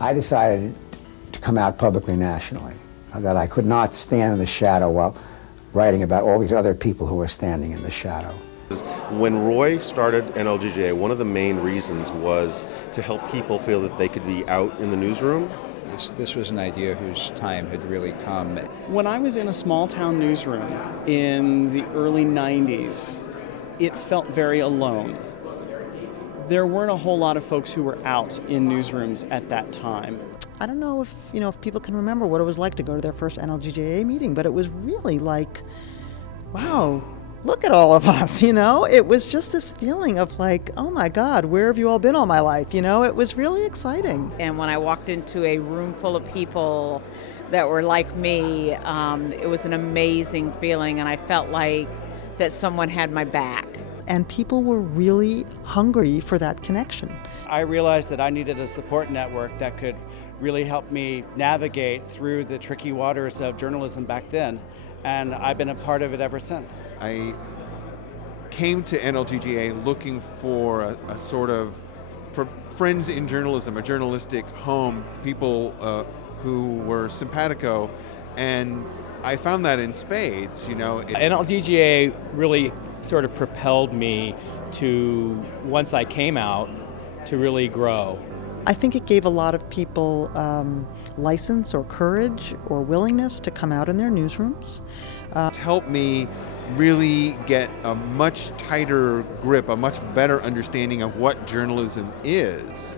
I decided to come out publicly nationally, that I could not stand in the shadow while writing about all these other people who were standing in the shadow. When Roy started NLGJA, one of the main reasons was to help people feel that they could be out in the newsroom. This was an idea whose time had really come. When I was in a small town newsroom in the early 90s, it felt very alone. There weren't a whole lot of folks who were out in newsrooms at that time. I don't know if people can remember what it was like to go to their first NLGJA meeting, but it was really like, wow, look at all of us, It was just this feeling of like, oh my God, where have you all been all my life? It was really exciting. And when I walked into a room full of people that were like me, it was an amazing feeling, and I felt like that someone had my back. And people were really hungry for that connection. I realized that I needed a support network that could really help me navigate through the tricky waters of journalism back then, and I've been a part of it ever since. I came to NLGJA looking for a sort of, for friends in journalism, a journalistic home, people who were simpatico, and I found that in spades, NLGJA really sort of propelled me to, once I came out, to really grow. I think it gave a lot of people license or courage or willingness to come out in their newsrooms. It's helped me really get a much tighter grip, a much better understanding of what journalism is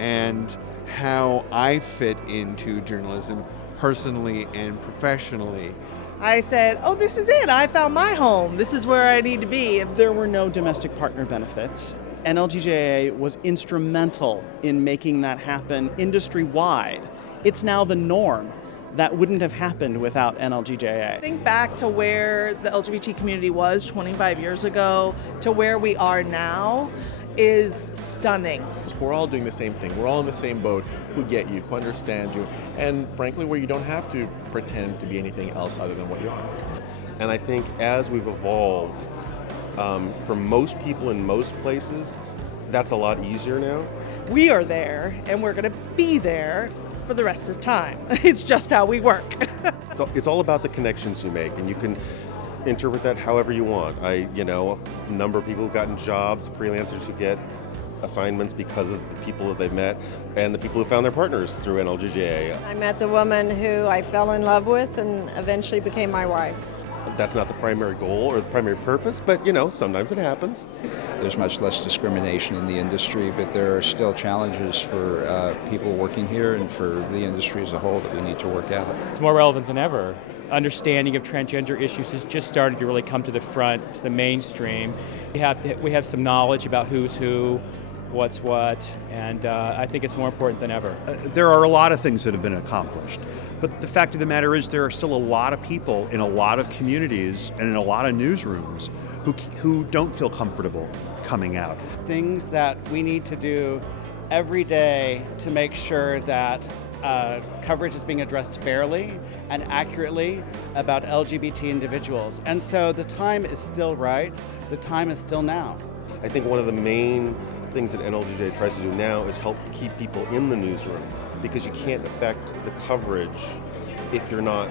and how I fit into journalism personally and professionally. I said, oh, this is it. I found my home. This is where I need to be. There were no domestic partner benefits. NLGJA was instrumental in making that happen industry-wide. It's now the norm. That wouldn't have happened without NLGJA. Think back to where the LGBT community was 25 years ago to where we are now is stunning. We're all doing the same thing. We're all in the same boat, who get you, who understand you, and frankly, where you don't have to pretend to be anything else other than what you are. And I think as we've evolved, for most people in most places, that's a lot easier now. We are there, and we're going to be there for the rest of time. It's just how we work. It's all about the connections you make, and you can interpret that however you want. A number of people who've gotten jobs, freelancers who get assignments because of the people that they've met, and the people who found their partners through NLGJA. I met the woman who I fell in love with and eventually became my wife. That's not the primary goal or the primary purpose, but sometimes it happens. There's much less discrimination in the industry, but there are still challenges for people working here and for the industry as a whole that we need to work out. It's more relevant than ever. Understanding of transgender issues has just started to really come to the front, to the mainstream. We have some knowledge about who's who, what's what, and I think it's more important than ever. There are a lot of things that have been accomplished, but the fact of the matter is there are still a lot of people in a lot of communities and in a lot of newsrooms who don't feel comfortable coming out. Things that we need to do every day to make sure that coverage is being addressed fairly and accurately about LGBT individuals. And so the time is still right. The time is still now. I think one of the main things that NLGJA tries to do now is help keep people in the newsroom, because you can't affect the coverage if you're not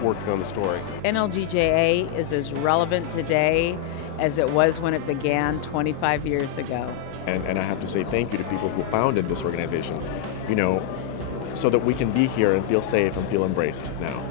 working on the story. NLGJA is as relevant today as it was when it began 25 years ago. And I have to say thank you to people who founded this organization, so that we can be here and feel safe and feel embraced now.